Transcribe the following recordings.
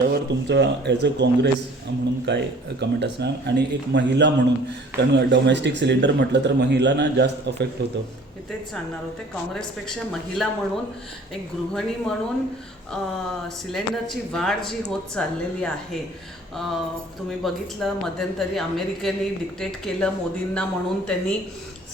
त्यावर तुमचा as a Congress म्हणून काय कमेंट असणार आणि एक महिला म्हणून, कारण डोमेस्टिक सिलेंडर म्हटलं तर महिलांना जास्त अफेक्ट होतं. मी तेच सांगणार होते, काँग्रेसपेक्षा महिला म्हणून, एक गृहिणी म्हणून सिलेंडरची वाढ जी होत चाललेली आहे, तुम्ही बघितलं मध्यंतरी अमेरिकेने डिक्टेट केलं मोदींना म्हणून त्यांनी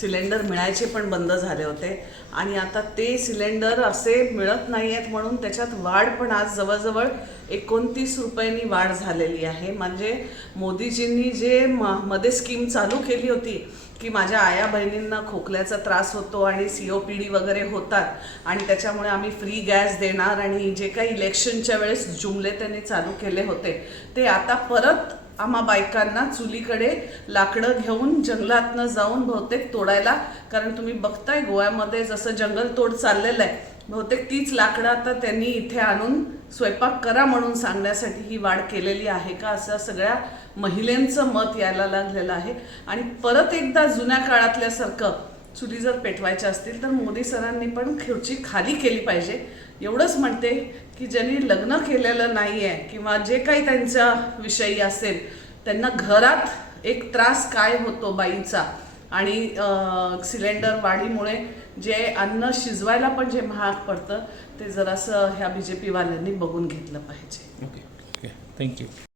सिलेंडर मिळायचे पण बंद झाले होते आणि आता ते सिलेंडर असे मिळत नाही आहेत म्हणून त्याच्यात वाढ पण आज जवळजवळ 29 रुपयांनी वाढ झालेली आहे. म्हणजे मोदीजींनी जे मध्ये स्कीम चालू केली होती की माझ्या आया बहिणींना खोकल्याचा त्रास होतो आणि COPD वगैरे होतात आणि त्याच्यामुळे आम्ही फ्री गॅस देणार आणि जे काही इलेक्शनच्या वेळेस जुमले त्यांनी चालू केले होते ते आता परत आम्हा बायकांना चुलीकडे लाकडं घेऊन जंगलातनं जाऊन बहुतेक तोडायला, कारण तुम्ही बघताय गोव्यामध्ये जसं जंगलतोड चाललेलं आहे, बहुतेक तीच लाकडं आता त्यांनी इथे आणून स्वयंपाक करा म्हणून सांगण्यासाठी ही वाढ केलेली आहे का, असं सगळ्या महिलांचं मत यायला लागलेलं आहे. आणि परत एकदा जुन्या काळातल्यासारखं चुली जर पेटवायच्या असतील तर मोदी सरांनी पण खुर्ची खाली केली पाहिजे. एवढंच म्हणते की ज्यांनी लग्न केलेलं नाही आहे किंवा जे काही त्यांच्या विषयी असेल त्यांना घरात एक त्रास काय होतो बाईचा आणि सिलेंडर वाढीमुळे जे अन्न शिजवायला पण जे महाग पडतं ते जरासं ह्या BJP वाल्यांनी बघून घेतलं पाहिजे. Okay, thank you.